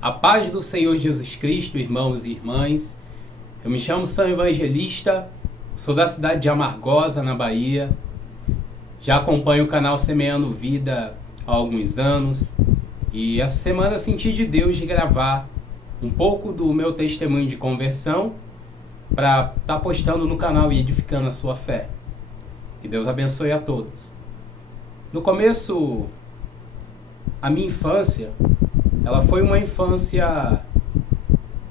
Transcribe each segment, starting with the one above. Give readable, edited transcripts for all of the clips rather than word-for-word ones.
A paz do Senhor Jesus Cristo, irmãos e irmãs. Eu me chamo São Evangelista, sou da cidade de Amargosa, na Bahia. Já acompanho o canal Semeando Vida há alguns anos. E essa semana eu senti de Deus de gravar um pouco do meu testemunho de conversão para estar postando no canal e edificando a sua fé. Que Deus abençoe a todos. No começo, a minha infância, ela foi uma infância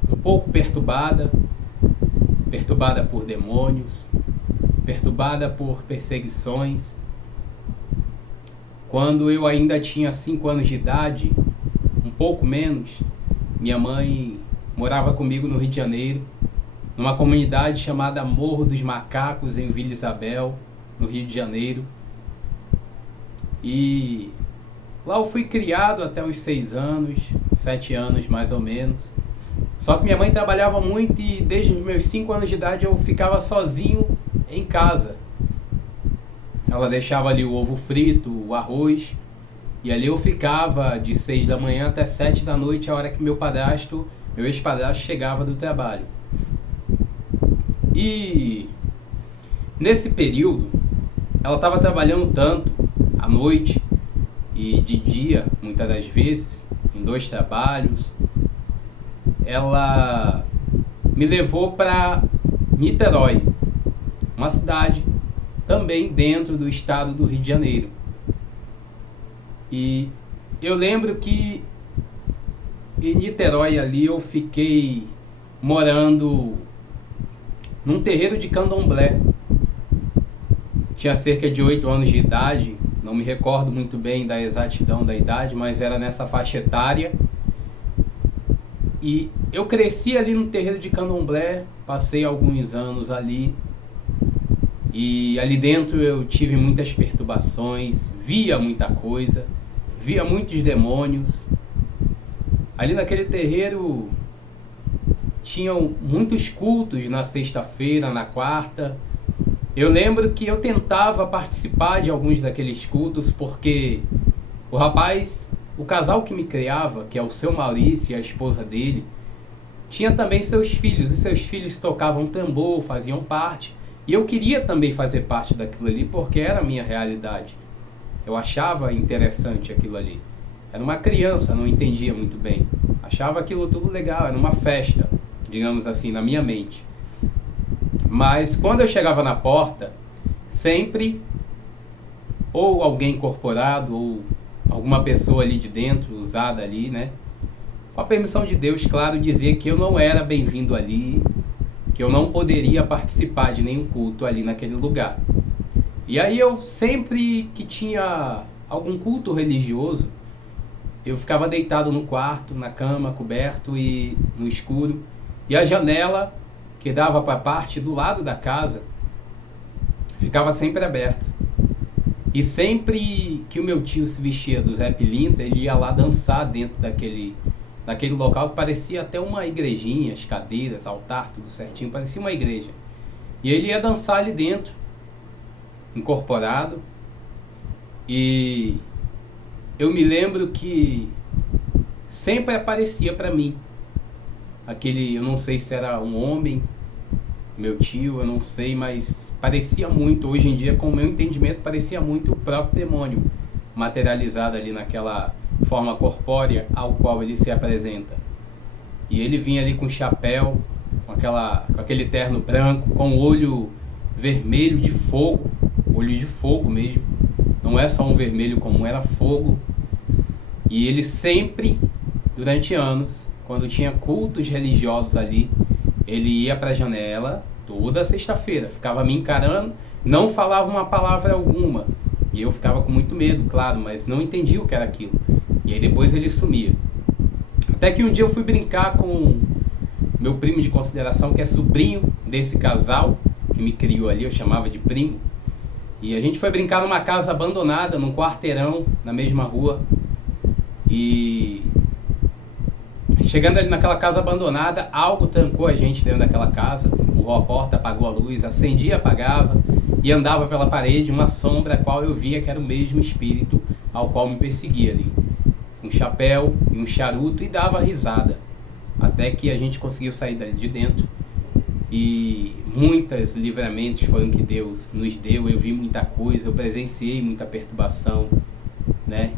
um pouco perturbada por demônios, perturbada por perseguições. Quando eu ainda tinha 5 anos de idade, um pouco menos, minha mãe morava comigo no Rio de Janeiro, numa comunidade chamada Morro dos Macacos, em Vila Isabel, no Rio de Janeiro. E lá eu fui criado até os 6 anos, 7 anos mais ou menos. Só que minha mãe trabalhava muito e desde os meus 5 anos de idade eu ficava sozinho em casa. Ela deixava ali o ovo frito, o arroz, e ali eu ficava de 6 da manhã até 7 da noite, a hora que meu ex-padrasto chegava do trabalho. E nesse período, ela estava trabalhando tanto à noite e de dia, muitas das vezes, em 2 trabalhos. Ela me levou para Niterói, uma cidade também dentro do estado do Rio de Janeiro. E eu lembro que em Niterói ali eu fiquei morando num terreiro de candomblé. Tinha cerca de 8 anos de idade, não me recordo muito bem da exatidão da idade, mas era nessa faixa etária. E eu cresci ali no terreiro de candomblé, passei alguns anos ali. E ali dentro eu tive muitas perturbações, via muita coisa, via muitos demônios. Ali naquele terreiro tinham muitos cultos na sexta-feira, na quarta. Eu lembro que eu tentava participar de alguns daqueles cultos porque o casal que me criava, que é o seu Maurício e a esposa dele, tinha também seus filhos, e seus filhos tocavam tambor, faziam parte. E eu queria também fazer parte daquilo ali porque era a minha realidade. Eu achava interessante aquilo ali. Era uma criança, não entendia muito bem. Achava aquilo tudo legal, era uma festa, digamos assim, na minha mente. Mas quando eu chegava na porta, sempre ou alguém incorporado ou alguma pessoa ali de dentro, usada ali, né? Com a permissão de Deus, claro, dizia que eu não era bem-vindo ali, que eu não poderia participar de nenhum culto ali naquele lugar. E aí eu sempre que tinha algum culto religioso, eu ficava deitado no quarto, na cama, coberto e no escuro. E a janela, que dava para a parte do lado da casa, ficava sempre aberta. E sempre que o meu tio se vestia do Zé Pilintra, ele ia lá dançar dentro daquele local que parecia até uma igrejinha, as cadeiras, altar, tudo certinho, parecia uma igreja. E ele ia dançar ali dentro, incorporado. E eu me lembro que sempre aparecia para mim aquele, eu não sei se era um homem, meu tio, eu não sei, mas parecia muito, hoje em dia, com o meu entendimento, parecia muito o próprio demônio materializado ali naquela forma corpórea ao qual ele se apresenta. E ele vinha ali com chapéu, com aquele terno branco, com o olho vermelho de fogo, olho de fogo mesmo, não é só um vermelho comum, era fogo. E ele sempre, durante anos, quando tinha cultos religiosos ali, ele ia para a janela toda sexta-feira, ficava me encarando, não falava uma palavra alguma. E eu ficava com muito medo, claro, mas não entendia o que era aquilo. E aí depois ele sumia. Até que um dia eu fui brincar com meu primo de consideração, que é sobrinho desse casal que me criou ali, eu chamava de primo. E a gente foi brincar numa casa abandonada, num quarteirão, na mesma rua. E chegando ali naquela casa abandonada, algo trancou a gente dentro daquela casa, empurrou a porta, apagou a luz, acendia, apagava, e andava pela parede uma sombra a qual eu via que era o mesmo espírito ao qual me perseguia ali. um chapéu e um charuto e dava risada. Até que a gente conseguiu sair dali de dentro. E muitos livramentos foram que Deus nos deu. Eu vi muita coisa, eu presenciei muita perturbação, né?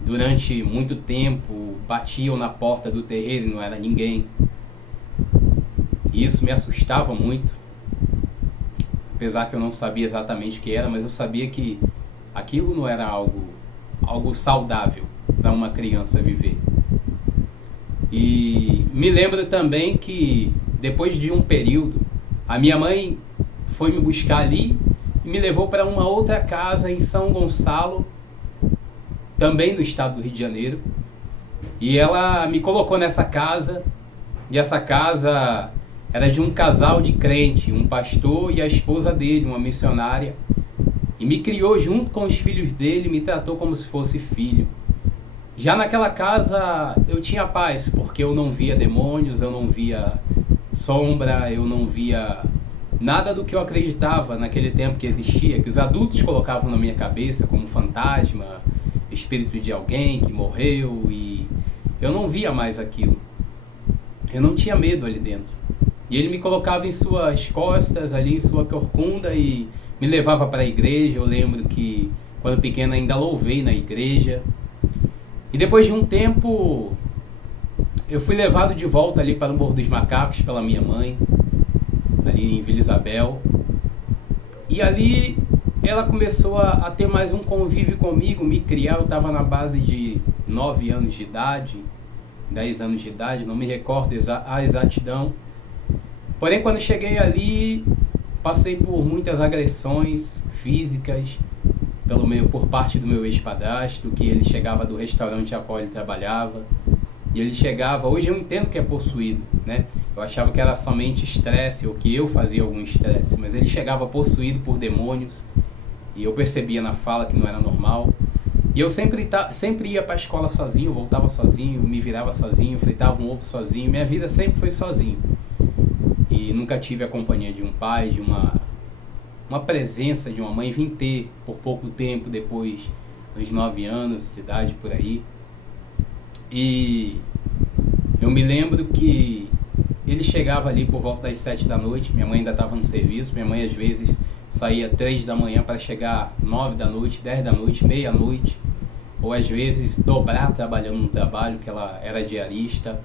Durante muito tempo batiam na porta do terreiro e não era ninguém. E isso me assustava muito. Apesar que eu não sabia exatamente o que era, mas eu sabia que aquilo não era algo saudável para uma criança viver. E me lembro também que depois de um período, a minha mãe foi me buscar ali e me levou para uma outra casa em São Gonçalo, também no estado do Rio de Janeiro. E ela me colocou nessa casa, e essa casa era de um casal de crente, um pastor e a esposa dele, uma missionária. E me criou junto com os filhos dele, me tratou como se fosse filho. Já naquela casa eu tinha paz, porque eu não via demônios, eu não via sombra, eu não via nada do que eu acreditava naquele tempo que existia, que os adultos colocavam na minha cabeça como fantasma, espírito de alguém que morreu, e eu não via mais aquilo. Eu não tinha medo ali dentro. E ele me colocava em suas costas, ali em sua corcunda, e me levava para a igreja. Eu lembro que quando pequeno ainda louvei na igreja. E depois de um tempo, eu fui levado de volta ali para o Morro dos Macacos pela minha mãe, ali em Vila Isabel. E ali ela começou a ter mais um convívio comigo, me criar. Eu estava na base de 9 anos de idade, 10 anos de idade, não me recordo a exatidão. Porém, quando cheguei ali, passei por muitas agressões físicas por parte do meu ex-padrasto, que ele chegava do restaurante a qual ele trabalhava. E ele chegava, hoje eu entendo que é possuído, né? Eu achava que era somente estresse, ou que eu fazia algum estresse, mas ele chegava possuído por demônios, e eu percebia na fala que não era normal. E eu sempre ia para a escola sozinho, voltava sozinho, me virava sozinho, fritava um ovo sozinho, minha vida sempre foi sozinho. E nunca tive a companhia de um pai, de uma presença de uma mãe. Vim ter por pouco tempo, depois dos 9 anos de idade, por aí. E eu me lembro que ele chegava ali por volta das 7 da noite, minha mãe ainda estava no serviço. Minha mãe às vezes saía 3 da manhã para chegar 9 da noite, 10 da noite, meia-noite, ou às vezes dobrar trabalhando no trabalho, que ela era diarista,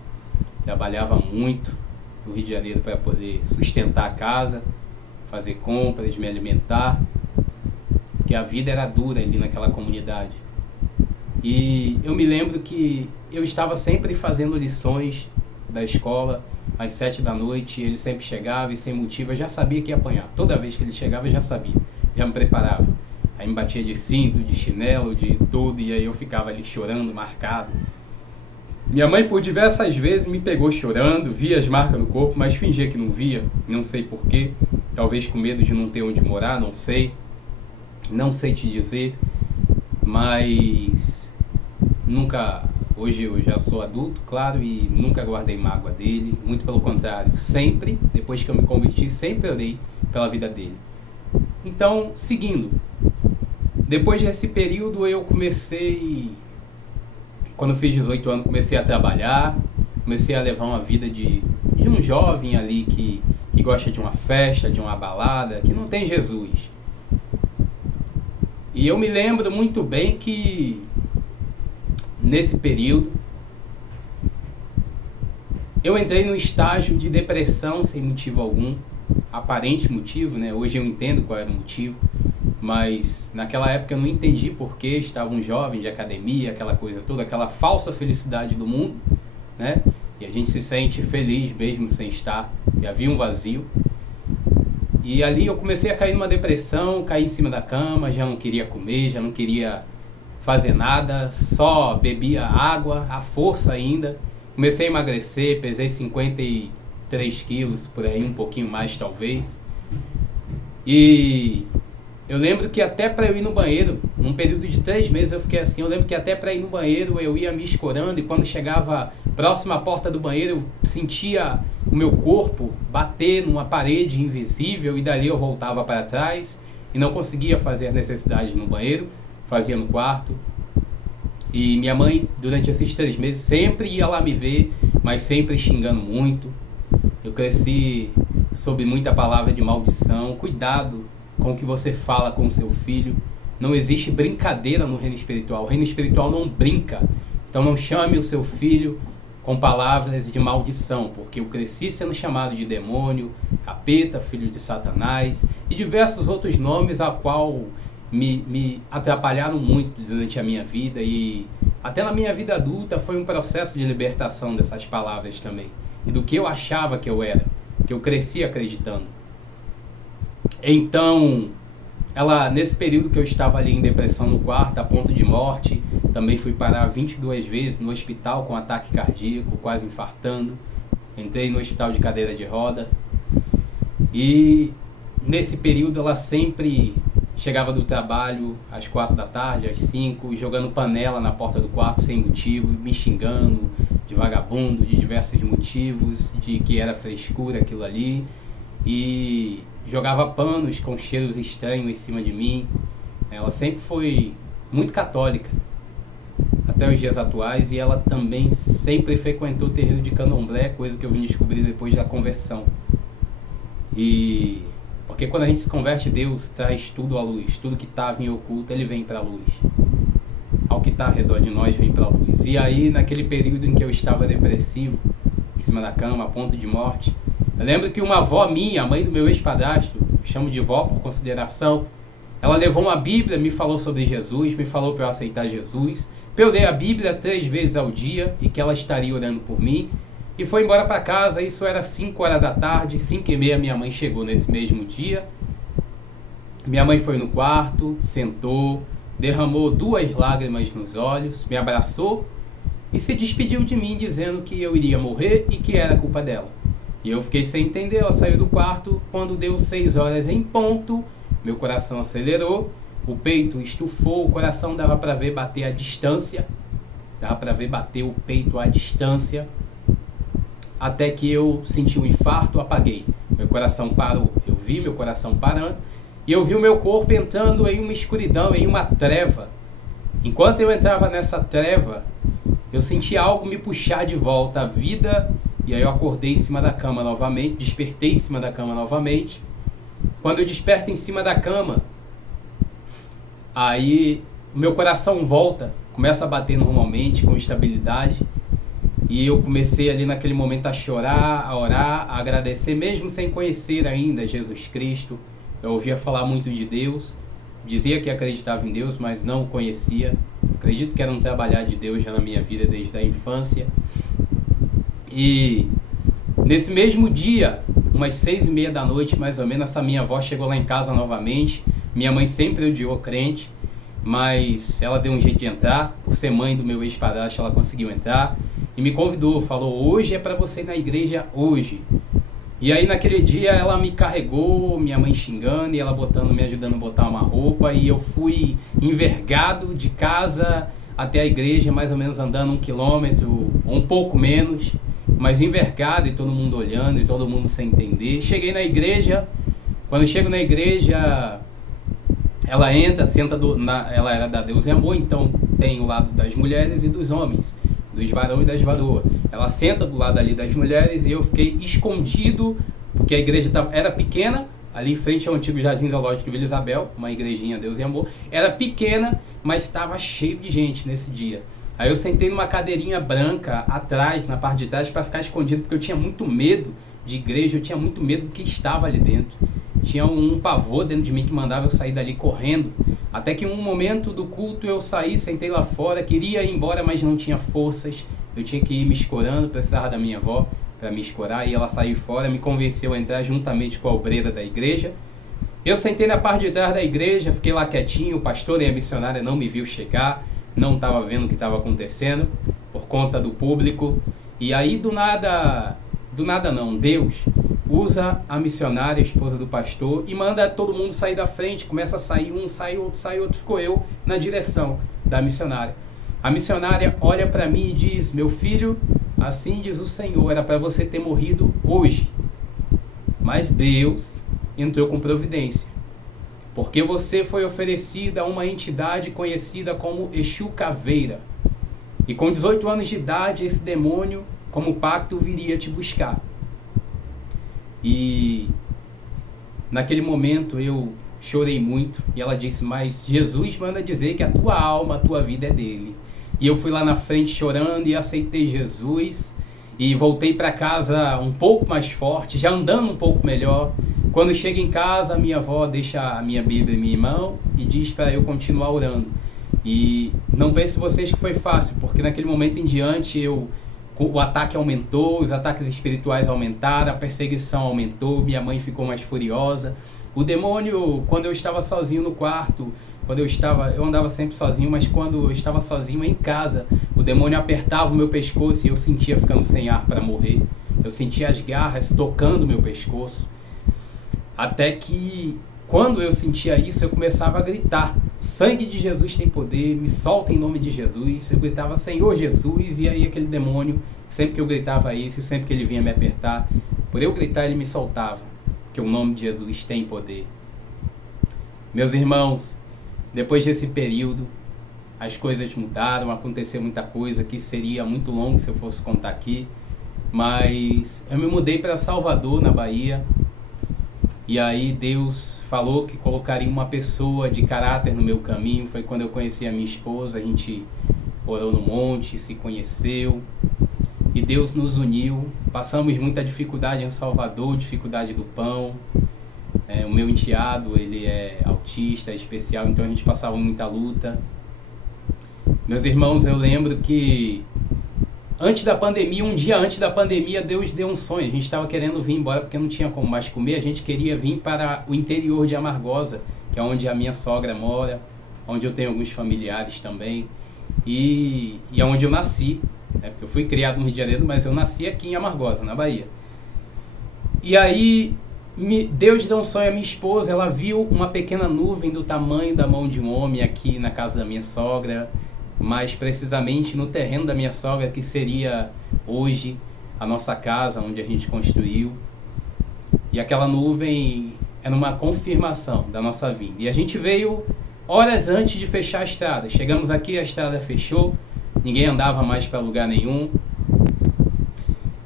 trabalhava muito no Rio de Janeiro para poder sustentar a casa, fazer compras, me alimentar, porque a vida era dura ali naquela comunidade. E eu me lembro que eu estava sempre fazendo lições da escola às 7 da noite, ele sempre chegava e sem motivo eu já sabia que ia apanhar. Toda vez que ele chegava eu já sabia, já me preparava. Aí me batia de cinto, de chinelo, de tudo, e aí eu ficava ali chorando, marcado. Minha mãe por diversas vezes me pegou chorando, via as marcas no corpo, mas fingia que não via, não sei porquê. Talvez com medo de não ter onde morar, não sei te dizer, mas nunca, hoje eu já sou adulto, claro, e nunca guardei mágoa dele, muito pelo contrário, sempre, depois que eu me converti, sempre orei pela vida dele. Então, seguindo, depois desse período eu comecei, quando eu fiz 18 anos, comecei a trabalhar, comecei a levar uma vida de um jovem ali que gosta de uma festa, de uma balada, que não tem Jesus. E eu me lembro muito bem que nesse período eu entrei num estágio de depressão sem motivo algum, aparente motivo, né? Hoje eu entendo qual era o motivo, mas naquela época eu não entendi porque estava um jovem de academia, aquela coisa toda, aquela falsa felicidade do mundo, né? E a gente se sente feliz mesmo sem estar, e havia um vazio. E ali eu comecei a cair numa depressão, caí em cima da cama, já não queria comer, já não queria fazer nada, só bebia água, à força ainda. Comecei a emagrecer, pesei 53 quilos, por aí, um pouquinho mais talvez. E eu lembro que até para eu ir no banheiro, num período de 3 meses eu fiquei assim, eu lembro que até para ir no banheiro eu ia me escorando, e quando chegava próximo à porta do banheiro eu sentia o meu corpo bater numa parede invisível, e dali eu voltava para trás e não conseguia fazer necessidade no banheiro, fazia no quarto. E minha mãe, durante esses 3 meses, sempre ia lá me ver, mas sempre xingando muito. Eu cresci sob muita palavra de maldição. Cuidado com o que você fala com o seu filho. Não existe brincadeira no reino espiritual. O reino espiritual não brinca. Então não chame o seu filho com palavras de maldição, porque eu cresci sendo chamado de demônio, capeta, filho de Satanás e diversos outros nomes a qual me atrapalharam muito durante a minha vida, e até na minha vida adulta foi um processo de libertação dessas palavras também, e do que eu achava que eu era, que eu cresci acreditando. Então, nesse período que eu estava ali em depressão no quarto, a ponto de morte, também fui parar 22 vezes no hospital com ataque cardíaco, quase infartando. Entrei no hospital de cadeira de roda. E nesse período ela sempre chegava do trabalho às 4 da tarde, às 5, jogando panela na porta do quarto sem motivo, me xingando de vagabundo, de diversos motivos, de que era frescura aquilo ali. E jogava panos com cheiros estranhos em cima de mim. Ela sempre foi muito católica, até os dias atuais, e ela também sempre frequentou o terreiro de candomblé, coisa que eu vim descobrir depois da conversão. E porque quando a gente se converte, Deus traz tudo à luz, tudo que estava em oculto, ele vem para a luz. Ao que está ao redor de nós vem para a luz. E aí, naquele período em que eu estava depressivo, em cima da cama, a ponto de morte, eu lembro que uma avó minha, a mãe do meu ex-padrasto, chamo de vó por consideração, ela levou uma Bíblia, me falou sobre Jesus, me falou para eu aceitar Jesus, para eu ler a Bíblia 3 vezes ao dia e que ela estaria orando por mim, e foi embora para casa. Isso era 5 horas da tarde, 5h30 minha mãe chegou nesse mesmo dia. Minha mãe foi no quarto, sentou, derramou 2 lágrimas nos olhos, me abraçou e se despediu de mim dizendo que eu iria morrer e que era culpa dela. E eu fiquei sem entender. Ela saiu do quarto. Quando deu 6 horas em ponto, meu coração acelerou, o peito estufou, o coração dava para ver bater à distância, dava para ver bater o peito à distância, até que eu senti um infarto, apaguei. Meu coração parou, eu vi meu coração parando, e eu vi o meu corpo entrando em uma escuridão, em uma treva. Enquanto eu entrava nessa treva, eu senti algo me puxar de volta à vida. E aí eu acordei em cima da cama novamente, despertei em cima da cama novamente. Quando eu desperto em cima da cama, aí o meu coração volta, começa a bater normalmente, com estabilidade. E eu comecei ali naquele momento a chorar, a orar, a agradecer, mesmo sem conhecer ainda Jesus Cristo. Eu ouvia falar muito de Deus, dizia que acreditava em Deus, mas não o conhecia. Acredito que era um trabalhar de Deus já na minha vida desde a infância. E nesse mesmo dia, umas 6h30 da noite mais ou menos, essa minha avó chegou lá em casa novamente. Minha mãe sempre odiou crente, mas ela deu um jeito de entrar. Por ser mãe do meu ex-padrasto, ela conseguiu entrar e me convidou, falou: hoje é para você ir na igreja hoje. E aí naquele dia ela me carregou, minha mãe xingando e ela me ajudando a botar uma roupa, e eu fui envergado de casa até a igreja, mais ou menos andando 1 quilômetro, ou um pouco menos, mas envergado, e todo mundo olhando e todo mundo sem entender. Cheguei na igreja. Quando chego na igreja, ela entra, senta, ela era da Deus e Amor, então tem o lado das mulheres e dos homens, dos varões e das varoas. Ela senta do lado ali das mulheres e eu fiquei escondido, porque a igreja era pequena, ali em frente ao antigo Jardim Zoológico de Vila Isabel, uma igrejinha Deus e Amor. Era pequena, mas estava cheio de gente nesse dia. Aí eu sentei numa cadeirinha branca atrás, na parte de trás, para ficar escondido, porque eu tinha muito medo de igreja, eu tinha muito medo do que estava ali dentro. Tinha um pavor dentro de mim que mandava eu sair dali correndo. Até que em um momento do culto eu saí, sentei lá fora, queria ir embora, mas não tinha forças. Eu tinha que ir me escorando, precisava da minha avó para me escorar, e ela saiu fora, me convenceu a entrar juntamente com a obreira da igreja. Eu sentei na parte de trás da igreja, fiquei lá quietinho. O pastor e a missionária não me viu chegar, não estava vendo o que estava acontecendo, por conta do público. E aí do nada não, Deus usa a missionária, a esposa do pastor, e manda todo mundo sair da frente. Começa a sair um, sai outro, ficou eu na direção da missionária. A missionária olha para mim e diz: meu filho, assim diz o Senhor, era para você ter morrido hoje, mas Deus entrou com providência, porque você foi oferecida a uma entidade conhecida como Exu Caveira. E com 18 anos de idade, esse demônio, como pacto, viria te buscar. E naquele momento eu chorei muito. E ela disse, mas Jesus manda dizer que a tua alma, a tua vida é dele. E eu fui lá na frente chorando e aceitei Jesus. E voltei para casa um pouco mais forte, já andando um pouco melhor. Quando chego em casa, a minha avó deixa a minha Bíblia em minha mão e diz para eu continuar orando. E não pense vocês que foi fácil, porque naquele momento em diante o ataque aumentou, os ataques espirituais aumentaram, a perseguição aumentou, minha mãe ficou mais furiosa. O demônio, quando eu estava sozinho no quarto, eu andava sempre sozinho, mas quando eu estava sozinho em casa, o demônio apertava o meu pescoço e eu sentia ficando sem ar para morrer. Eu sentia as garras tocando o meu pescoço. Até que, quando eu sentia isso, eu começava a gritar, o sangue de Jesus tem poder, me solta em nome de Jesus. Eu gritava, Senhor Jesus, e aí aquele demônio, sempre que eu gritava isso, sempre que ele vinha me apertar, por eu gritar ele me soltava, porque o nome de Jesus tem poder. Meus irmãos, depois desse período, as coisas mudaram, aconteceu muita coisa que seria muito longo se eu fosse contar aqui, mas eu me mudei para Salvador, na Bahia. E aí Deus falou que colocaria uma pessoa de caráter no meu caminho. Foi quando eu conheci a minha esposa, a gente orou no monte, se conheceu. E Deus nos uniu. Passamos muita dificuldade em Salvador, dificuldade do pão. O meu enteado, ele é autista, especial, então a gente passava muita luta. Meus irmãos, eu lembro que antes da pandemia, um dia antes da pandemia, Deus deu um sonho. A gente estava querendo vir embora porque não tinha como mais comer. A gente queria vir para o interior de Amargosa, que é onde a minha sogra mora, onde eu tenho alguns familiares também. E é onde eu nasci. Porque eu fui criado no Rio de Janeiro, mas eu nasci aqui em Amargosa, na Bahia. E aí Deus deu um sonho à minha esposa. Ela viu uma pequena nuvem do tamanho da mão de um homem aqui na casa da minha sogra, mais precisamente no terreno da minha sogra, que seria hoje a nossa casa, onde a gente construiu. E aquela nuvem era uma confirmação da nossa vinda. E a gente veio horas antes de fechar a estrada. Chegamos aqui, a estrada fechou, ninguém andava mais para lugar nenhum.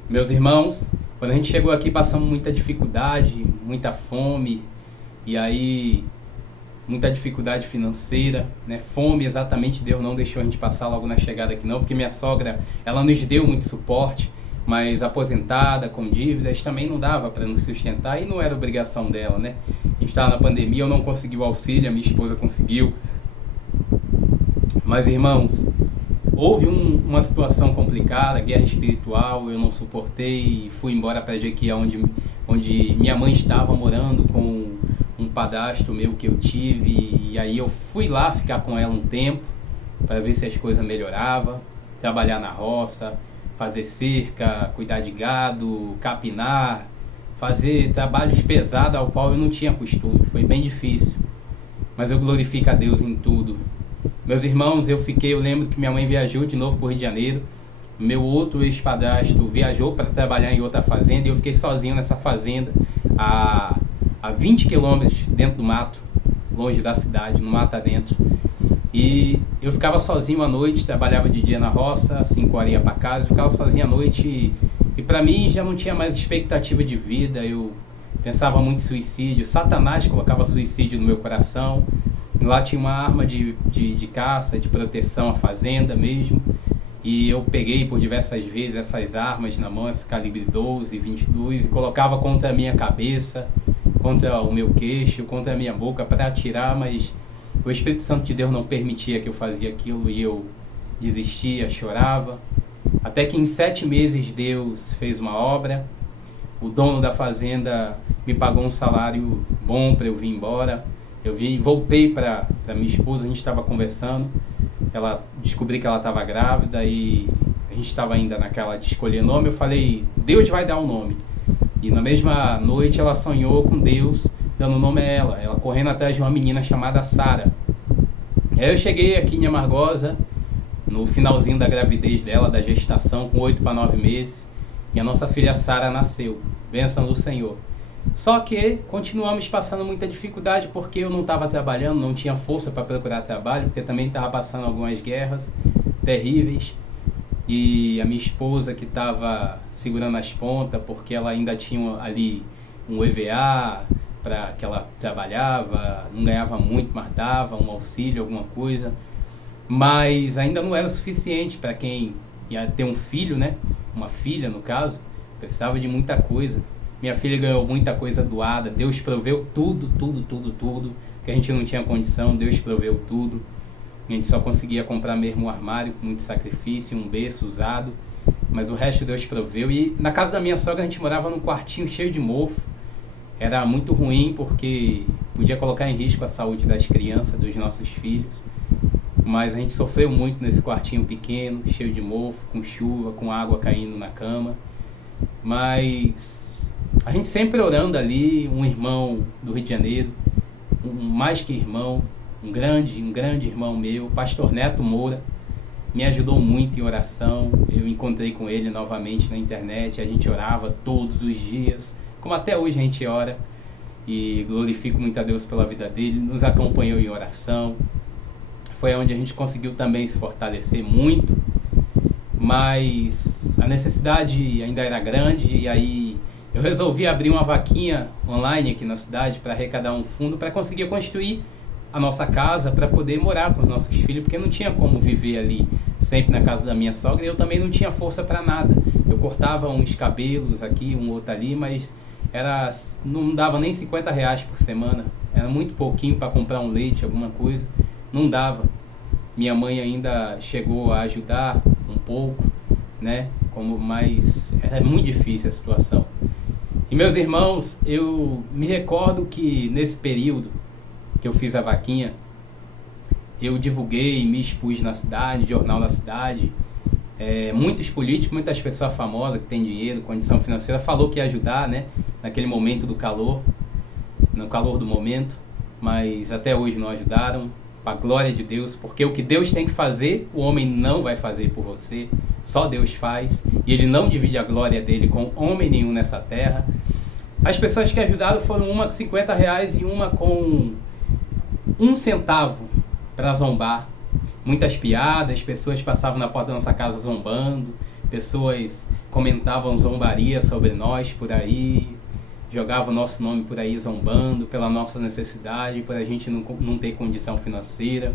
Meus irmãos, quando a gente chegou aqui, passamos muita dificuldade, muita fome, e aí muita dificuldade financeira, né? Fome, exatamente, Deus não deixou a gente passar logo na chegada aqui não, porque minha sogra, ela nos deu muito suporte, mas aposentada, com dívidas, também não dava para nos sustentar e não era obrigação dela, né? A gente estava na pandemia, eu não consegui o auxílio, a minha esposa conseguiu. Mas, irmãos, houve uma situação complicada, guerra espiritual, eu não suportei e fui embora para Jequié, onde minha mãe estava morando com um padastro meu que eu tive, e aí eu fui lá ficar com ela um tempo para ver se as coisas melhoravam, trabalhar na roça, fazer cerca, cuidar de gado, capinar, fazer trabalhos pesados ao qual eu não tinha costume. Foi bem difícil, mas eu glorifico a Deus em tudo. Meus irmãos, eu lembro que minha mãe viajou de novo para o Rio de Janeiro, meu outro ex-padrasto viajou para trabalhar em outra fazenda, e eu fiquei sozinho nessa fazenda, a 20 quilômetros dentro do mato, longe da cidade, no mato adentro. E eu ficava sozinho à noite, trabalhava de dia na roça, 5 horas ia para casa, ficava sozinho à noite, e para mim já não tinha mais expectativa de vida, eu pensava muito em suicídio. Satanás colocava suicídio no meu coração. Lá tinha uma arma de caça, de proteção à fazenda mesmo, e eu peguei por diversas vezes essas armas na mão, esse calibre 12, 22, e colocava contra a minha cabeça, contra o meu queixo, contra a minha boca para atirar, mas o Espírito Santo de Deus não permitia que eu fazia aquilo, e eu desistia, chorava. Até que em 7 meses Deus fez uma obra. O dono da fazenda me pagou um salário bom para eu vir embora. Eu voltei para minha esposa, a gente estava conversando, descobri que ela estava grávida e a gente estava ainda naquela de escolher nome. Eu falei, Deus vai dar o nome. E na mesma noite ela sonhou com Deus dando nome a ela correndo atrás de uma menina chamada Sara. Aí eu cheguei aqui em Amargosa, no finalzinho da gravidez dela, da gestação, com 8 para 9 meses, e a nossa filha Sara nasceu, bênção do Senhor. Só que continuamos passando muita dificuldade, porque eu não estava trabalhando, não tinha força para procurar trabalho, porque também estava passando algumas guerras terríveis. e a minha esposa que estava segurando as pontas, porque ela ainda tinha ali um EVA para que ela trabalhava, não ganhava muito, mas dava um auxílio, alguma coisa, mas ainda não era o suficiente para quem ia ter um filho, né? Uma filha, no caso, precisava de muita coisa. Minha filha ganhou muita coisa doada, Deus proveu tudo, que a gente não tinha condição, Deus proveu tudo. A gente só conseguia comprar mesmo um armário com muito sacrifício, um berço usado, mas o resto Deus proveu. E na casa da minha sogra a gente morava num quartinho cheio de mofo. Era muito ruim porque podia colocar em risco a saúde das crianças, dos nossos filhos. Mas a gente sofreu muito nesse quartinho pequeno, cheio de mofo, com chuva, com água caindo na cama. Mas a gente sempre orando ali, um irmão do Rio de Janeiro, mais que irmão, um grande irmão meu, pastor Neto Moura, me ajudou muito em oração. Eu encontrei com ele novamente na internet, a gente orava todos os dias, como até hoje a gente ora, e glorifico muito a Deus pela vida dele, nos acompanhou em oração. Foi onde a gente conseguiu também se fortalecer muito, mas a necessidade ainda era grande, e aí eu resolvi abrir uma vaquinha online aqui na cidade para arrecadar um fundo para conseguir construir a nossa casa, para poder morar com os nossos filhos, porque não tinha como viver ali sempre na casa da minha sogra, e eu também não tinha força para nada. Eu cortava uns cabelos aqui, um outro ali, mas não dava nem R$50 por semana, era muito pouquinho para comprar um leite, alguma coisa, não dava. Minha mãe ainda chegou a ajudar um pouco, né? Mas era muito difícil a situação. E meus irmãos, eu me recordo que nesse período que eu fiz a vaquinha, eu divulguei, me expus na cidade, jornal da cidade, muitos políticos, muitas pessoas famosas que têm dinheiro, condição financeira, falou que ia ajudar, né, naquele momento do calor, no calor do momento, mas até hoje não ajudaram, para a glória de Deus, porque o que Deus tem que fazer, o homem não vai fazer por você, só Deus faz, e Ele não divide a glória dele com homem nenhum nessa terra. As pessoas que ajudaram foram uma com R$50 e uma com 1 centavo para zombar. Muitas piadas, pessoas passavam na porta da nossa casa zombando, pessoas comentavam zombaria sobre nós por aí, jogavam o nosso nome por aí zombando pela nossa necessidade, por a gente não ter condição financeira.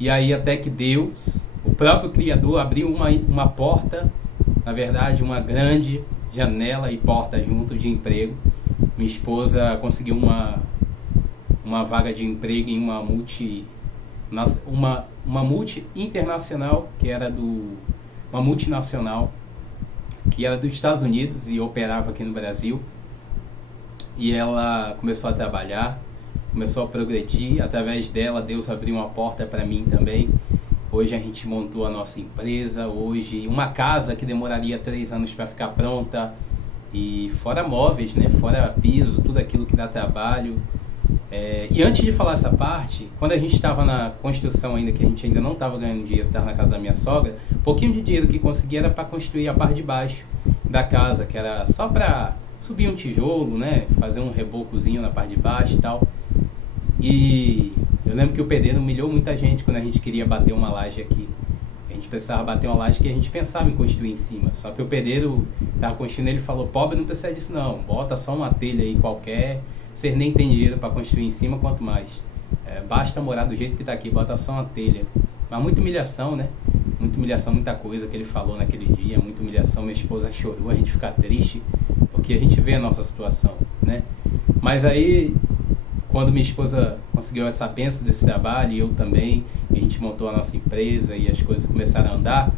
E aí até que Deus, o próprio Criador, abriu uma porta, na verdade uma grande janela e porta junto de emprego. Minha esposa conseguiu uma vaga de emprego em uma multi internacional, que era uma multinacional que era dos Estados Unidos e operava aqui no Brasil. E ela começou a trabalhar, começou a progredir. Através dela, Deus abriu uma porta para mim também. Hoje a gente montou a nossa empresa, hoje uma casa que demoraria 3 anos para ficar pronta, e fora móveis, né? Fora piso, tudo aquilo que dá trabalho. E antes de falar essa parte, quando a gente estava na construção ainda, que a gente ainda não estava ganhando dinheiro, estava na casa da minha sogra, um pouquinho de dinheiro que conseguia era para construir a parte de baixo da casa, que era só para subir um tijolo, né? Fazer um rebocozinho na parte de baixo e tal. E eu lembro que o pedreiro humilhou muita gente quando a gente queria bater uma laje aqui. A gente precisava bater uma laje que a gente pensava em construir em cima. Só que o pedreiro estava construindo, ele falou: pobre não precisa disso não, bota só uma telha aí qualquer, vocês nem tem dinheiro para construir em cima, quanto mais. Basta morar do jeito que está aqui, bota só uma telha. Mas muita humilhação, né? Muita humilhação, muita coisa que ele falou naquele dia, muita humilhação. Minha esposa chorou, a gente fica triste, porque a gente vê a nossa situação, né? Mas aí, quando minha esposa conseguiu essa bênção desse trabalho, e eu também, e a gente montou a nossa empresa e as coisas começaram a andar,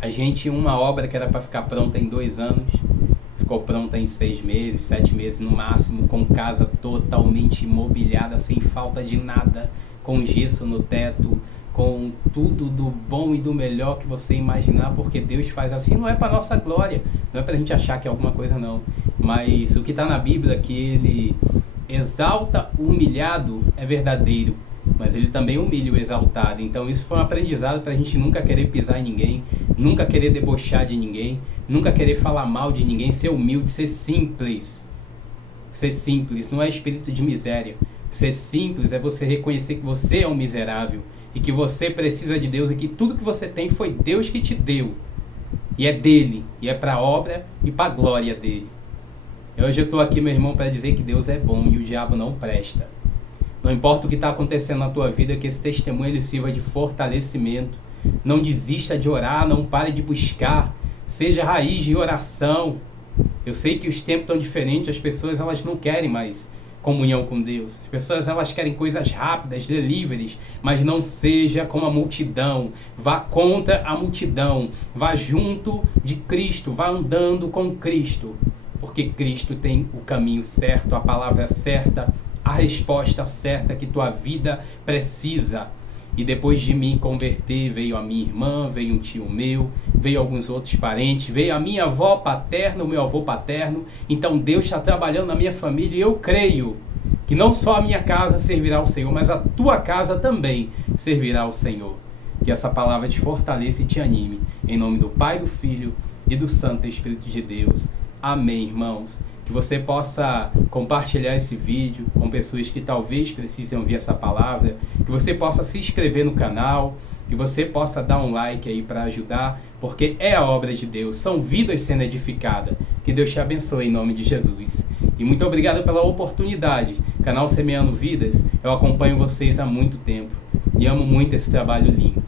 a gente, uma obra que era para ficar pronta em 2 anos, ficou pronta em 6 meses, 7 meses no máximo, com casa totalmente imobiliada, sem falta de nada, com gesso no teto, com tudo do bom e do melhor que você imaginar, porque Deus faz assim. Não é para nossa glória, não é para a gente achar que é alguma coisa não, mas o que está na Bíblia é que Ele exalta o humilhado, é verdadeiro, mas Ele também humilha o exaltado. Então isso foi um aprendizado para a gente nunca querer pisar em ninguém, nunca querer debochar de ninguém, nunca querer falar mal de ninguém, ser humilde, ser simples. Ser simples não é espírito de miséria. Ser simples é você reconhecer que você é um miserável e que você precisa de Deus e que tudo que você tem foi Deus que te deu. E é dele, e é para a obra e para a glória dele. E hoje eu estou aqui, meu irmão, para dizer que Deus é bom e o diabo não presta. Não importa o que está acontecendo na tua vida, que esse testemunho ele sirva de fortalecimento. Não desista de orar, não pare de buscar. Seja raiz de oração. Eu sei que os tempos estão diferentes, as pessoas elas não querem mais comunhão com Deus. As pessoas elas querem coisas rápidas, deliveries, mas não seja como a multidão. Vá contra a multidão, vá junto de Cristo, vá andando com Cristo, porque Cristo tem o caminho certo, a palavra certa, a resposta certa que tua vida precisa. E depois de me converter, veio a minha irmã, veio um tio meu, veio alguns outros parentes, veio a minha avó paterna, o meu avô paterno. Então Deus está trabalhando na minha família e eu creio que não só a minha casa servirá ao Senhor, mas a tua casa também servirá ao Senhor. Que essa palavra te fortaleça e te anime. Em nome do Pai, do Filho e do Santo Espírito de Deus. Amém, irmãos. Que você possa compartilhar esse vídeo com pessoas que talvez precisem ouvir essa palavra, que você possa se inscrever no canal, que você possa dar um like aí para ajudar, porque é a obra de Deus, são vidas sendo edificadas. Que Deus te abençoe em nome de Jesus. E muito obrigado pela oportunidade. Canal Semeando Vidas, eu acompanho vocês há muito tempo e amo muito esse trabalho lindo.